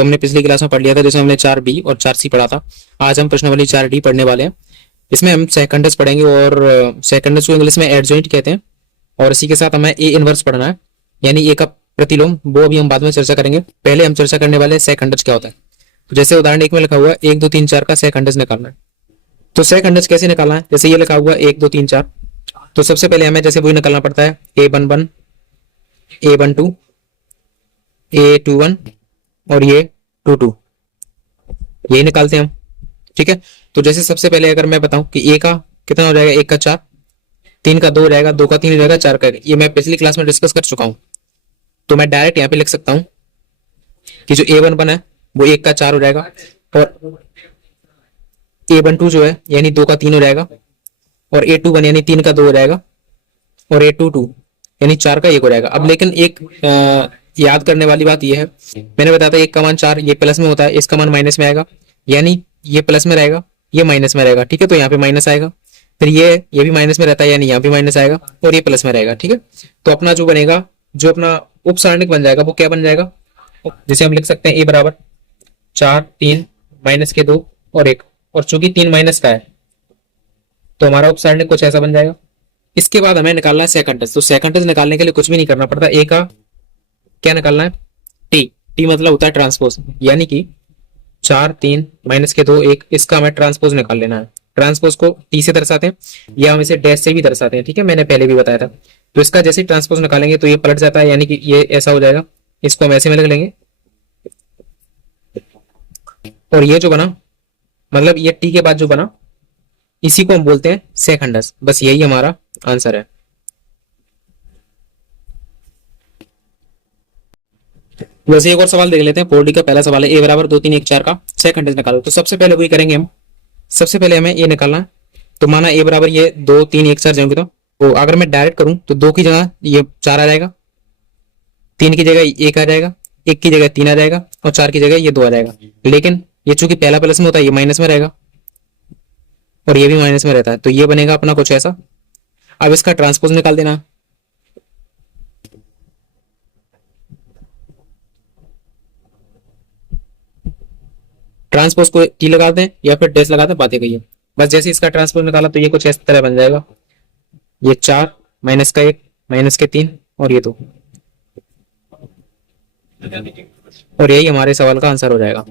तो हमने पिछली क्लास में पढ़ लिया था, जैसे हमने 4b और 4c पढ़ा था। आज हम प्रश्नावली 4d पढ़ने वाले हैं। इसमें हम सेकंडस पढ़ेंगे और सेकंडस को इंग्लिश में एडजॉइंट कहते हैं। और इसी के साथ हमें ए इनवर्स पढ़ना है, यानी ए का प्रतिलोम। वो अभी हम बाद में चर्चा करेंगे। पहले हम चर्चा करने वाले सेकंडस क्या होता है। तो जैसे उदाहरण 1 में लिखा हुआ है 1 2 3 4 का सेकंडस निकालना है। तो सेकंडस कैसे निकालना है, जैसे ये लिखा हुआ 1 2 3 4। तो सबसे पहले हमें जैसे वही निकालना पड़ता है A11 A12 A21 और ये 22, यही निकालते हैं हम। ठीक है, तो जैसे सबसे पहले अगर मैं बताऊं कि ए का कितना हो जाएगा, 1 का 4, 3 का 2 हो जाएगा, 2 का 3 हो जाएगा, 4 का 1। ये मैं पिछली क्लास में डिस्कस कर चुका हूं। तो मैं डायरेक्ट यहाँ पे लिख सकता हूं कि जो A11 है वो 1 का 4 हो जाएगा, और A12 जो है यानी 2 का 3 हो जाएगा, और A21 यानी 3 का 2 हो जाएगा, और A22 यानी 4 का 1 हो जाएगा। अब लेकिन एक याद करने वाली बात यह है, मैंने बताया था 1 का मान 4 ये प्लस में होता है, इसका मान माइनस में आएगा, यानी ये प्लस में रहेगा, ये माइनस में रहेगा। ठीक है, तो यहाँ पे माइनस आएगा, फिर ये भी माइनस में रहता है, यानी यहाँ भी माइनस आएगा, और ये प्लस में रहेगा। ठीक है, तो अपना जो बनेगा, जो अपना उप सारणिक बन जाएगा वो क्या बन जाएगा, जैसे हम लिख सकते हैं ए बराबर 4 3 माइनस के 2 और 1, और चूंकि 3 माइनस का है तो हमारा उप सारणिक कुछ ऐसा बन जाएगा। इसके बाद हमें निकालना है सेकंडस। तो सेकंडस निकालने के लिए कुछ भी नहीं करना पड़ता। ए का क्या निकालना है, टी मतलब होता है ट्रांसपोज, यानी कि 4 3 माइनस के 2 1, इसका हमें ट्रांसपोज निकाल लेना है। ट्रांसपोज को टी से दर्शाते हैं या हम इसे डैश से भी दर्शाते हैं। ठीक है, मैंने पहले भी बताया था। तो इसका जैसे ट्रांसपोज निकालेंगे तो ये पलट जाता है, यानी कि ये ऐसा हो जाएगा, इसको हम ऐसे में लिख लेंगे, और ये जो बना मतलब ये टी के बाद जो बना इसी को हम बोलते हैं सेकंडस। बस यही हमारा आंसर है। वैसे एक और सवाल देख लेते हैं। 4D का पहला सवाल है ए बराबर 2 3 1 4 का सेकंडस निकालो। तो सबसे पहले वही करेंगे हम। सबसे पहले हमें ये निकालना है। तो माना ए बराबर ये 2 3 1 4 जाएंगे, तो अगर मैं डायरेक्ट करूं तो 2 की जगह ये 4 आ जाएगा, 3 की जगह 1 आ जाएगा, 1 की जगह 3 आ जाएगा, और 4 की जगह ये 2 आ जाएगा। लेकिन ये चूंकि पहला प्लस में होता है ये माइनस में रहेगा, और ये भी माइनस में रहता है, तो ये बनेगा अपना कुछ ऐसा। अब इसका ट्रांसपोज निकाल देना। ट्रांसपोज को टी लगा दें या फिर डैश लगा दें, बातें कहिए। बस जैसे इसका ट्रांसपोज निकाला तो ये कुछ इस तरह बन जाएगा, ये 4 माइनस का 1 माइनस के 3 और ये 2, और यही हमारे सवाल का आंसर हो जाएगा।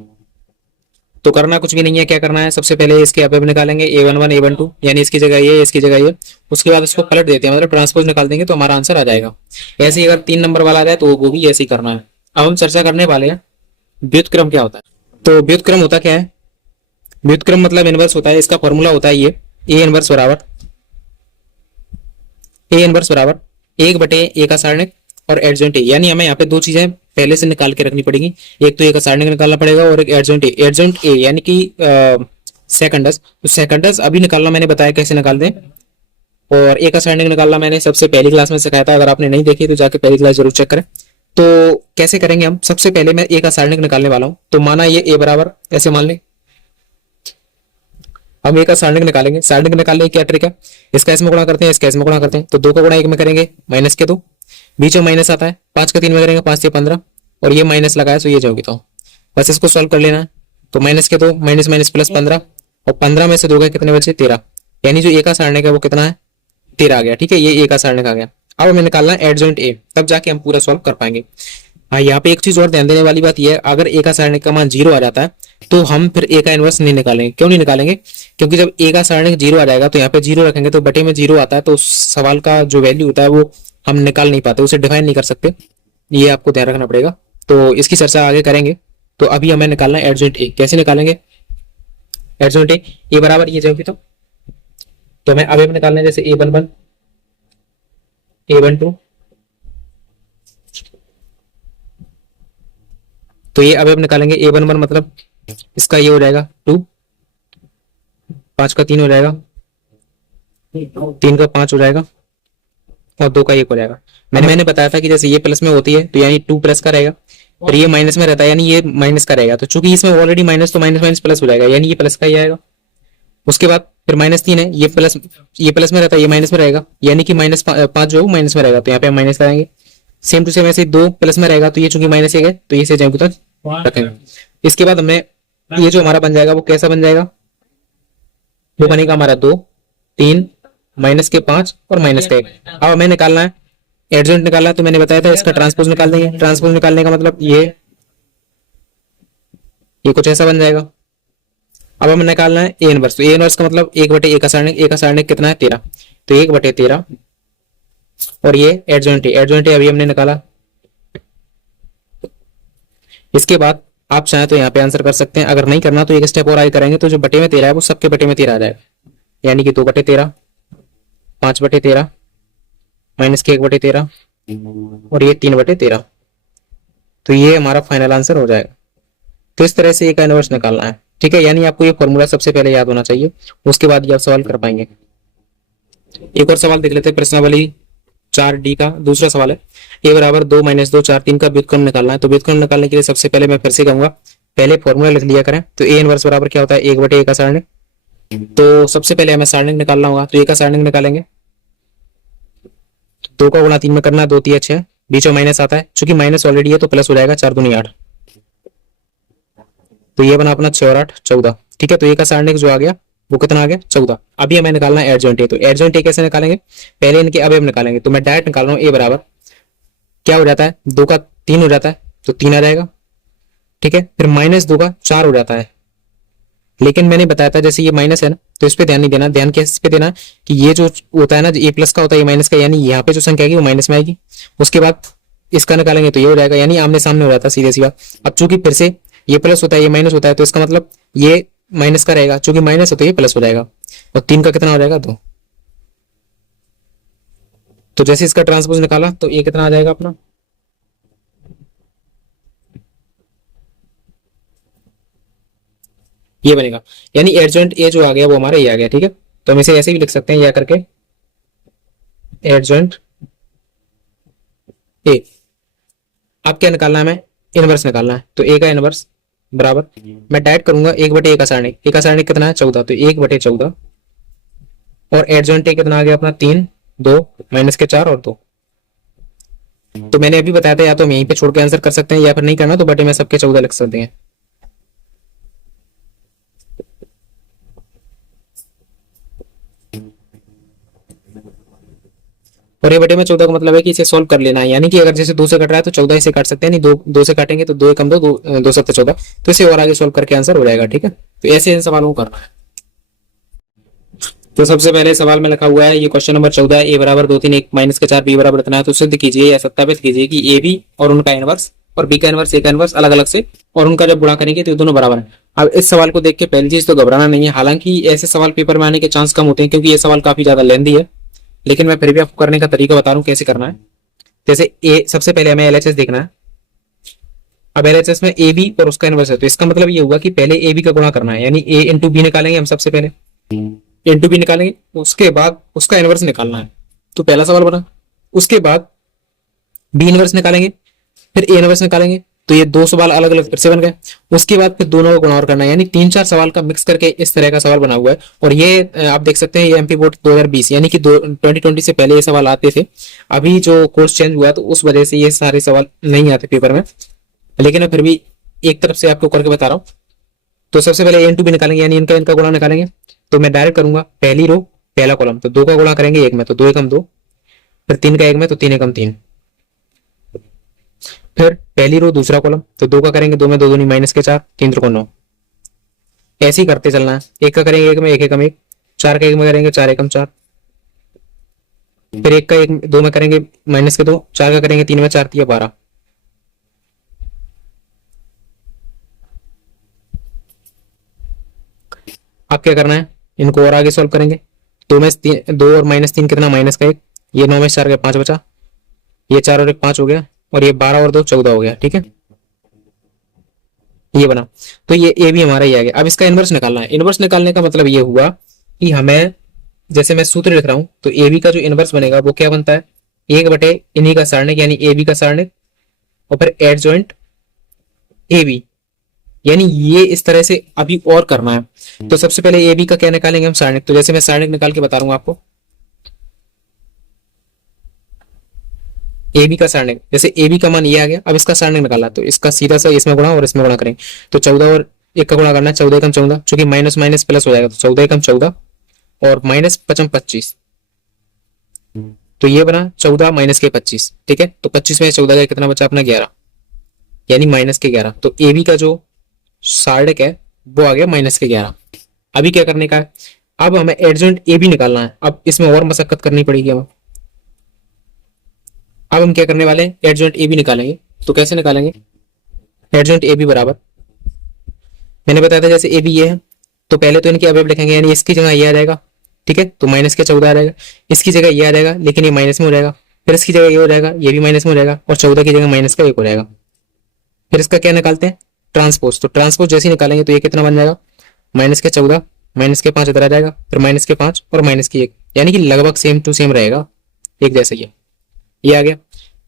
तो करना कुछ भी नहीं है। क्या करना है, सबसे पहले इसके अवयव निकालेंगे A11 A12, यानी इसकी जगह ये इसकी जगह ये, उसके बाद इसको पलट देते हैं, मतलब ट्रांसपोज निकाल देंगे तो हमारा आंसर आ जाएगा। ऐसे ही अगर 3 नंबर वाला आ जाए तो वो भी ऐसे ही करना है। अब हम चर्चा करने वाले हैं व्युत्क्रम क्या होता है। तो व्युत्क्रम होता क्या है, व्युत्क्रम मतलब इनवर्स होता है। इसका फॉर्मूला होता है ये ए इनवर्स बराबर 1/a का सारणिक और एडजॉइंट ए। यानी हमें यहाँ पे दो चीजें पहले से निकाल के रखनी पड़ेगी, एक तो ए का सारणिक निकालना पड़ेगा और एक एडजॉइंट ए यानी कि सेकंडस। तो सेकंडस अभी निकालना मैंने बताया कैसे निकाल दें, और ए का सारणिक निकालना मैंने सबसे पहली क्लास में सिखाया था। अगर आपने नहीं देखी तो जाके पहली क्लास जरूर चेक करें। तो कैसे करेंगे हम, सबसे पहले मैं ए का सारणिक निकालने वाला हूं। तो माना ये ए बराबर ऐसे मान लें, हम ए का सारणिक निकालेंगे। सारणिक निकालने की क्या ट्रिक है, इसका इसमें गुणा करते हैं, इसका इसमें गुणा करते हैं। तो 2 का गुणा 1 में करेंगे माइनस के 2, बीच में माइनस आता है, 5 का 3 में करेंगे 5 से 15, और ये माइनस लगाया तो ये जाओगे। तो बस इसको सॉल्व कर लेना है। तो माइनस के 2 माइनस माइनस प्लस 15, और 15 में से 2 गए कितने बचे 13, यानी जो ए का सारणिक है वो कितना है 13 आ गया। ठीक है, ये ए का सारणिक आ गया। अब हमें निकालना है एडजॉइंट ए, तब जाके हम पूरा सॉल्व कर पाएंगे। हाँ, यहाँ पे एक चीज और ध्यान देने वाली बात यह है, अगर ए का सारणिक का मान 0 आ जाता है तो हम फिर ए का इनवर्स नहीं निकालेंगे। क्यों नहीं निकालेंगे, क्योंकि जब ए का सारणिक 0 आ जाएगा तो यहाँ पे 0 रखेंगे तो बटे में 0 आता है, तो उस सवाल का जो वैल्यू होता है वो हम निकाल नहीं पाते, उसे डिफाइन नहीं कर सकते। ये आपको ध्यान रखना पड़ेगा। तो इसकी चर्चा आगे करेंगे। तो अभी हमें निकालना है एडजॉइंट ए। कैसे निकालेंगे एडजॉइंट ए बराबर ये जाएगी, तो हमें अवयव निकालना है, जैसे A11 A12, तो ये अवयव निकालेंगे। A11 मतलब इसका ये हो जाएगा 2, 5 का 3 हो जाएगा, 3 का 5 हो जाएगा, और 2 का 1 हो जाएगा। मैंने बताया था कि जैसे ये प्लस में होती है तो यानी 2 प्लस का रहेगा, और ये माइनस में रहता है यानी ये माइनस का रहेगा। तो चूंकि इसमें ऑलरेडी माइनस, तो माइनस माइनस प्लस हो जाएगा, यानी ये प्लस का ही आएगा। उसके बाद फिर -3 है, ये प्लस में रहता है, ये माइनस में रहेगा, यानी कि -5 जो माइनस में रहेगा, तो यहाँ पे हम माइनस लगाएंगे। सेम टू सेम ऐसे 2 प्लस में रहेगा, तो ये चूंकि -1 है तो ये से जाएंगे तो रखेंगे। इसके बाद हमने ये जो हमारा बन जाएगा वो कैसा बन जाएगा, वो बनेगा हमारा 2, 3, -5 और -1। अब हमें निकालना है एडजॉइंट निकालना है, तो मैंने बताया था इसका ट्रांसपोज निकाल देंगे। ट्रांसपोज निकालने का मतलब ये कुछ ऐसा बन जाएगा। अब हमें निकालना है ए इनवर्स, तो ए इनवर्स का मतलब 1/a का सारणिक, ए का सारणिक कितना है 13, तो 1/13 और ये एडजॉइंट है, एडजॉइंट है अभी हमने निकाला। इसके बाद आप चाहें तो यहाँ पे आंसर कर सकते हैं, अगर नहीं करना तो एक स्टेप और आगे करेंगे, तो जो बटे में 13 है वो सबके बटे में 13 आ जाएगा, यानी कि 2/13, 5/13 माइनस के 1/13 और ये 3/13। तो ये हमारा फाइनल आंसर हो जाएगा। तो इस तरह से एक इनवर्स निकालना है, ठीक है। यानी आपको ये फॉर्मूला सबसे पहले याद होना चाहिए, उसके बाद ये आप सवाल कर पाएंगे। एक और सवाल देख लेते हैं प्रश्नावली 4D का दूसरा सवाल है। a बराबर 2 - 2 4 3 का व्युत्क्रम निकालना है। तो व्युत्क्रम निकालने के लिए सबसे पहले मैं फिर से कहूंगा पहले फॉर्मूला लिख लिया करें। तो ए इनवर्स बराबर क्या होता है, 1/a का सारणिक। तो सबसे पहले हमें सारणिक निकालना होगा, तो ए का सारणिक निकालेंगे। 2 का गुणा 3 में करना, 2 3 6, बीच में माइनस आता है, चूंकि माइनस ऑलरेडी है तो प्लस हो जाएगा, 4 दूनी 8, तो ये बना अपना 6 और 8 14, ठीक है। तो ए का सारणिक जो आ गया वो कितना आ गया 14। अभी हमें निकालना है एडजॉइंट ए, तो एडजॉइंट ए कैसे निकालेंगे, पहले इनके अवयव निकालेंगे। तो मैं डायरेक्ट निकाल रहा हूँ ए बराबर क्या हो जाता है, 2 का 3 हो जाता है, तो 3 आ जाएगा, ठीक है। फिर -2 का 4 हो जाता है, लेकिन मैंने बताया था जैसे ये माइनस है ना, तो इस पे ध्यान नहीं देना, ध्यान किस पे देना कि ये जो होता है ना, ए प्लस का होता है ये माइनस का, यानी यहाँ पे जो संख्या आएगी वो माइनस में आएगी। उसके बाद इसका निकालेंगे तो ये हो जाएगा, यानी आमने सामने हो जाता है सीधे सीधा। अब चूंकि फिर से ये प्लस होता है ये माइनस होता है, तो इसका मतलब ये माइनस का रहेगा, चूंकि माइनस होता है ये प्लस हो जाएगा, और 3 का कितना हो जाएगा 2। तो जैसे इसका ट्रांसपोज निकाला तो ये कितना आ जाएगा अपना, ये बनेगा, यानी एडजॉइंट ए जो आ गया वो हमारा ये आ गया, ठीक है। तो हम इसे ऐसे भी लिख सकते हैं, या करके एडजॉइंट ए। अब क्या निकालना है हमें, इनवर्स निकालना है। तो ए का इनवर्स बराबर मैं डायरेक्ट करूंगा 1/a का सारणिक, ए का सारणिक कितना है 14, तो 1/14 और एडजॉइंट ए कितना आ गया अपना 3 2 -4 और 2। तो मैंने अभी बताया था या तो हम यहीं पे छोड़ के आंसर कर सकते हैं, या फिर नहीं करना तो बटे में सबके 14 लिख सकते हैं। और ये बटे में 14 का मतलब है कि इसे सोल्व कर लेना है, यानी कि अगर जैसे 2 से कट रहा है तो 14 इसे काट सकते हैं, नहीं 2 से काटेंगे तो 2 कम 2 2 7 14, तो इसे और आगे सोल्व करके आंसर हो जाएगा, ठीक है। तो ऐसे इन सवालों को करना है। तो सबसे पहले सवाल में लिखा हुआ है ये क्वेश्चन नंबर 14, ए बराबर 2 3 1 - 4 बी बराबर इतना है। तो सिद्ध कीजिए या सत्यापित कीजिए कि ए बी और उनका इनवर्स और बी का इनवर्स ए का इनवर्स अलग अलग से, और उनका जब गुणा करेंगे तो दोनों बराबर है। अब इस सवाल को देख के पहली चीज तो घबराना नहीं है, हालांकि ऐसे सवाल पेपर में आने के चांस कम होते हैं क्योंकि ये सवाल काफी ज्यादा लेंदी है, लेकिन मैं फिर भी आपको करने का तरीका बता रहा हूँ कैसे करना है। जैसे ए, सबसे पहले हमें एलएचएस देखना है। अब एलएचएस में ए बी और उसका इनवर्स है, तो इसका मतलब ये हुआ कि पहले ए बी का गुणा करना है, यानी ए इंटू बी निकालेंगे हम, सबसे पहले इंटू बी निकालेंगे, उसके बाद उसका इनवर्स निकालना है। तो पहला सवाल बना, उसके बाद बी इनवर्स निकालेंगे, फिर ए इनवर्स निकालेंगे, तो ये 2 सवाल अलग अलग फिर से बन गए। उसके बाद फिर दोनों का गुणा और करना है, यानी 3 4 सवाल का मिक्स करके इस तरह का सवाल बना हुआ है। और ये आप देख सकते हैं ये एमपी बोर्ड 2020 यानी कि 2020 से पहले ये सवाल आते थे, अभी जो कोर्स चेंज हुआ है तो उस वजह से ये सारे सवाल नहीं आते पेपर में, लेकिन मैं फिर भी एक तरफ से आपको करके बता रहा हूँ। तो सबसे पहले ए इंटू बी निकालेंगे, यानी इनका इनका गुणा निकालेंगे। तो मैं डायरेक्ट करूंगा पहली रो पहला कॉलम, तो 2 का गुणा करेंगे 1 में, तो 2 एकम 2, फिर 3 का 1 में, तो 3 एकम 3, फिर पहली रो दूसरा कॉलम, तो 2 का करेंगे 2 में, 2 दूनी -4, 3 त्रिकोण 9, ऐसे ही करते चलना है। 1 का करेंगे 1 में, 1 एकम 1, 4 का 1 में करेंगे 4 एकम 4, फिर 1 का 1 2 में करेंगे -2, 4 का करेंगे 3 में, 4 3 12। अब क्या करना है, इनको और आगे सॉल्व करेंगे। 2 में 2 और -3 कितना, माइनस का 1, ये 9 में 4 का 5 बचा, ये 4 और 1 5 हो गया, और ये 12 और 2 14 हो गया, ठीक है। ये बना, तो ये ए भी हमारा ही आ गया। अब इसका इनवर्स निकालना है। इनवर्स निकालने का मतलब ये हुआ कि हमें, जैसे मैं सूत्र लिख रहा हूं, तो ए बी का जो इनवर्स बनेगा वो क्या बनता है, 1 इन्हीं का सारणिक यानी ए बी का सारणिक, और फिर एडजॉइंट ए बी, यानी ये इस तरह से अभी और करना है। तो सबसे पहले ए बी का क्या निकालेंगे हम, सारणिक। तो जैसे मैं सारणिक निकाल के बता रहा हूं आपको, ए बी का सारणिक, जैसे ए बी का मान ये आ गया, अब इसका सारणिक निकाला तो इसका सीधा सा इसमें गुणा और इसमें गुणा करेंगे। तो 14 और एक का गुणा करना है, 14 एकम 14, चूंकि माइनस माइनस प्लस हो जाएगा तो 14 एकम 14 और माइनस पचम 25, तो ये बना 14 माइनस के 25। ठीक है, तो 25 में 14 का कितना बचा अपना 11, यानी माइनस के 11। तो ए बी का जो सारणिक है वो आ गया माइनस के 11। अभी क्या करने का है, अब हमें एडजॉइंट ए बी निकालना है। अब इसमें और मशक्कत करनी पड़ेगी हमें। अब हम क्या करने वाले हैं, एडजॉइंट ए बी निकालेंगे। तो कैसे निकालेंगे, एडजॉइंट ए बी बराबर, मैंने बताया था जैसे ए बी ये है तो पहले तो इनके अवयव लिखेंगे, यानी इसकी जगह ये आ जाएगा। ठीक है, तो माइनस के 14 आ जाएगा, इसकी जगह ये आ जाएगा लेकिन ये माइनस में हो जाएगा, फिर इसकी जगह ये हो जाएगा, ये भी माइनस में हो जाएगा, और 14 की जगह माइनस का 1 हो जाएगा। फिर इसका क्या निकालते हैं, ट्रांसपोज। तो ट्रांसपोज जैसे ही निकालेंगे तो ये कितना बन जाएगा, माइनस के 14 माइनस के 5 इधर आ जाएगा, फिर माइनस के 5 और माइनस की 1, यानी कि लगभग सेम टू सेम रहेगा, एक जैसा ही है। ये आ गया।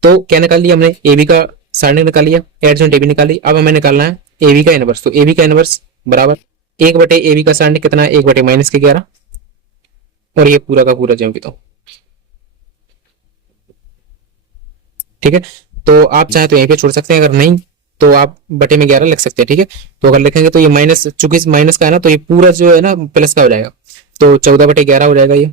तो क्या निकाल लिया हमने, ए बी का सारणिक निकाल लिया, एडजॉइंट ए बी निकाल ली। अब हमें निकालना है ए बी का इनवर्स। तो ए बी का इनवर्स बराबर 1 बटे ए बी का सारणिक कितना है, 1 बटे माइनस के 11, और ये पूरा का पूरा ज्यों की त्यों। ठीक है, तो आप चाहे तो यहीं पे छोड़ सकते हैं, अगर नहीं तो आप बटे में 11 लिख सकते हैं। ठीक है, तो अगर लिखेंगे तो ये माइनस, चूंकि माइनस का है ना तो ये पूरा जो है ना प्लस का हो जाएगा, तो 14 बटे 11 हो जाएगा ये।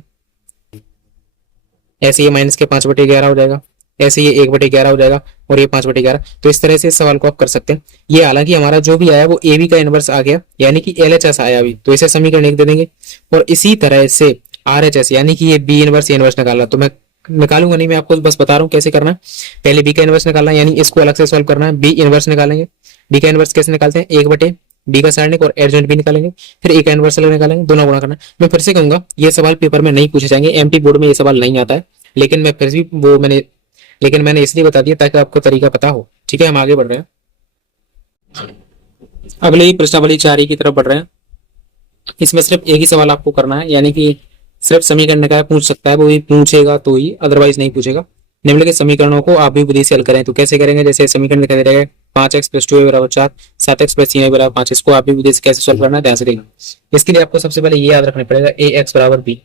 ऐसे ये माइनस के 5 बटे 11 हो जाएगा, ऐसे ये 1 बटे 11 हो जाएगा, और ये 5 बटे 11। तो इस तरह से इस सवाल को आप कर सकते हैं। ये हालांकि हमारा जो भी आया वो ए बी का इनवर्स आ गया, यानी कि एल एच एस आया अभी, तो इसे समीकरण एक दे देंगे। और इसी तरह से आर एच एस, यानी कि ये बी इनवर्स ए इनवर्स निकालना, तो मैं निकालूंगा नहीं, मैं आपको बस बता रहा हूँ कैसे करना है। पहले बी का इनवर्स निकालना है, यानी इसको अलग से सॉल्व करना है, बी इनवर्स निकालेंगे। बी का इनवर्स कैसे निकालते हैं, 1 बटे बी का सारणिक और एडजॉइंट बी निकालेंगे, फिर ए का इनवर्स अलग निकालेंगे, दोनों गुणा करना है। मैं फिर से कहूंगा ये सवाल पेपर में नहीं पूछे जाएंगे, एमटी बोर्ड में ये सवाल नहीं आता है, लेकिन मैं फिर भी मैंने इसलिए बता दिया ताकि आपको तरीका पता हो। ठीक है, हम आगे बढ़ रहे हैं, अगले ही प्रश्नावली 4 की तरफ बढ़ रहे हैं। इसमें सिर्फ एक ही सवाल आपको करना है, यानी कि सिर्फ समीकरण का पूछ सकता है, वो भी पूछेगा तो ही, अदरवाइज नहीं पूछेगा। निम्नलिखित समीकरणों को आप भी विधि से हल करें। तो कैसे करेंगे, जैसे समीकरण दिखाई दे रहा है 5x + 2y = 4, 7x + 3y = 5, इसको आप भी विधि से कैसे सॉल्व करना है ध्यान से देखना। इसके लिए आपको सबसे पहले ये याद रखना पड़ेगा, ax = b।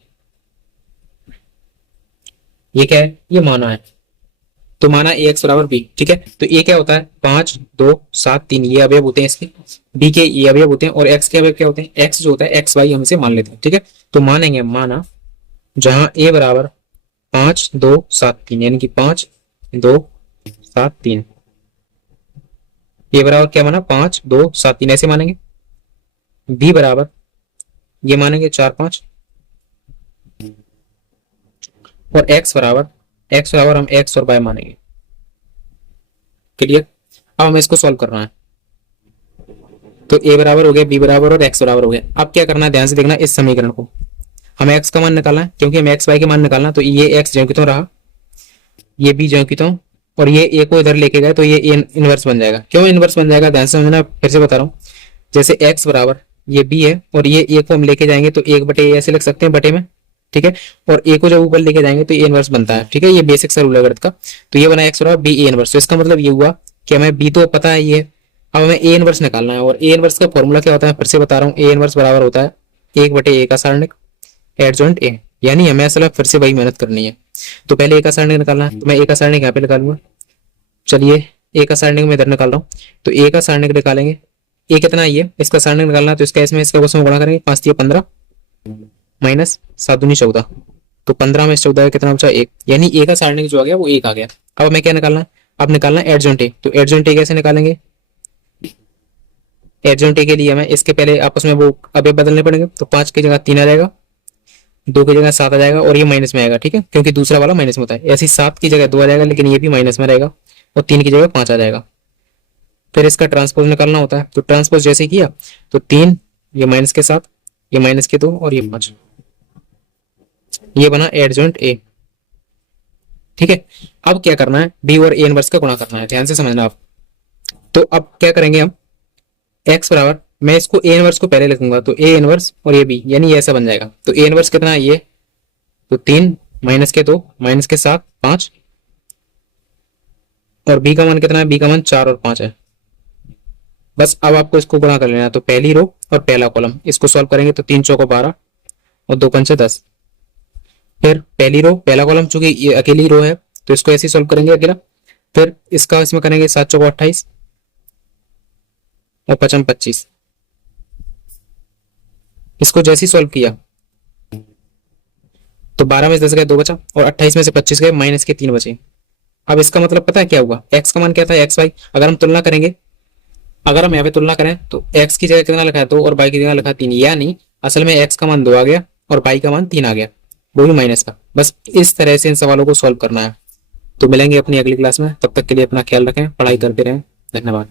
ये क्या है, ये माना है, तो माना ax = b। ठीक है, तो a क्या होता है, 5 2 7 3, ये अवयव होते हैं इसके, b के ये अवयव होते हैं, और x के अवयव क्या होते हैं, x जो होता है xy हम इसे मान लेते हैं। ठीक है, तो मानेंगे, माना जहां a = 5 2 7 3, यानी कि 5 2 7 3, ये बराबर क्या माना, 5 2 7 3, ऐसे मानेंगे। b बराबर ये मानेंगे 4 5, और x बराबर हम x और y मानेंगे। क्लियर, अब हमें इसको सॉल्व करना है। तो a बराबर हो गया, b बराबर और x बराबर हो गया। अब क्या करना है, ध्यान से देखना, इस समीकरण को हमें x का मान निकालना है, क्योंकि हमें x y के मान निकालना। तो ये x ज्यों की त्यों रहा, ये b ज्यों की त्यों, और ये a को इधर लेके गए तो ये a इनवर्स बन जाएगा। क्यों इनवर्स बन जाएगा, ध्यान से समझना, फिर से बता रहा हूँ। जैसे x बराबर ये b है, और ये a को हम लेके जाएंगे तो 1 बटे a ऐसे लिख सकते हैं बटे में। ठीक है, और a को जब ऊपर लेके जाएंगे तो a इनवर्स बनता है। ठीक है, ये बेसिक सा रूल है गणित का। तो ये बना x बराबर b a इनवर्स। तो इसका मतलब ये हुआ कि हमें b तो पता है ये, अब हमें a इनवर्स निकालना है। और a इनवर्स का फॉर्मूला क्या होता है, फिर से बता रहा हूँ, a इनवर्स बराबर होता है 1 बटे a का सारणिक एडजॉइंट a, यानी हमें असल फिर से वही मेहनत करनी है। तो पहले a का सारणिक निकालना है, तो मैं a का सारणिक यहाँ पे निकालूंगा। चलिए, a का सारणिक मैं इधर निकाल रहा हूँ, तो a का सारणिक निकालेंगे। a कितना है, ये इसका सारणिक निकालना है, तो इसका इसमें इसका उसमें गुणा करेंगे, 5 × 15 माइनस 7 दूनी 14, तो 15 में 14 कितना बचा, 1, यानी a का सारणिक जो आ गया वो 1 आ गया। अब हमें क्या निकालना है, अब निकालना है एडजॉइंट a। तो एडजॉइंट a कैसे निकालेंगे, एडजॉइंट a के लिए हमें इसके पहले आपस में वो अवयव बदलने पड़ेंगे। तो 5 की जगह 3 आ जाएगा, 2 की जगह 7 आ जाएगा, और ये माइनस में आएगा। ठीक है, क्योंकि दूसरा वाला माइनस में होता है। ऐसे 7 की जगह 2 आ जाएगा, लेकिन ये भी माइनस में रहेगा, और 3 की जगह 5 आ जाएगा। फिर इसका ट्रांसपोज निकालना होता है, तो ट्रांसपोज जैसे किया तो 3, ये माइनस के 7, ये माइनस के 2, और ये 5, ये बना एडजॉइंट a। ठीक है, अब क्या करना है, b और a इनवर्स का गुणा करना है, ध्यान से समझना आप। तो अब क्या करेंगे हम, x बराबर, मैं इसको a इनवर्स को पहले लिखूंगा, तो a इनवर्स और ये b, यानी ये ऐसा बन जाएगा। तो a इनवर्स कितना है, ये तो 3 माइनस के 2 माइनस के 7 5, और b का मान कितना है, b का मान 4 और 5 है। बस अब आपको इसको गुणा कर लेना है। तो पहली रो और पहला कॉलम इसको सॉल्व करेंगे, तो 3 चौको 12 और 2 पंचे 10। फिर पहली रो पहला कॉलम, चूंकि ये अकेली रो है तो इसको ऐसे ही सॉल्व करेंगे अकेला। फिर इसका इसमें करेंगे 7 चौको 28 और 5 25। इसको जैसे ही सॉल्व किया तो 12 में से 10 गए 2 बचा, और 28 में से 25 गए माइनस के 3 बचे। अब इसका मतलब पता है क्या हुआ, x का मान क्या था, एक्स वाई। अगर हम तुलना करेंगे, अगर हम यहाँ पे तुलना करें तो x की जगह कितना लिखा है 2 और y की जगह लिखा है 3, यानी असल में x का मान 2 आ गया और y का मान 3 आ गया, वो भी माइनस का। बस इस तरह से इन सवालों को सॉल्व करना है। तो मिलेंगे अपनी अगली क्लास में, तब तक के लिए अपना ख्याल रखें, पढ़ाई करते रहें। धन्यवाद।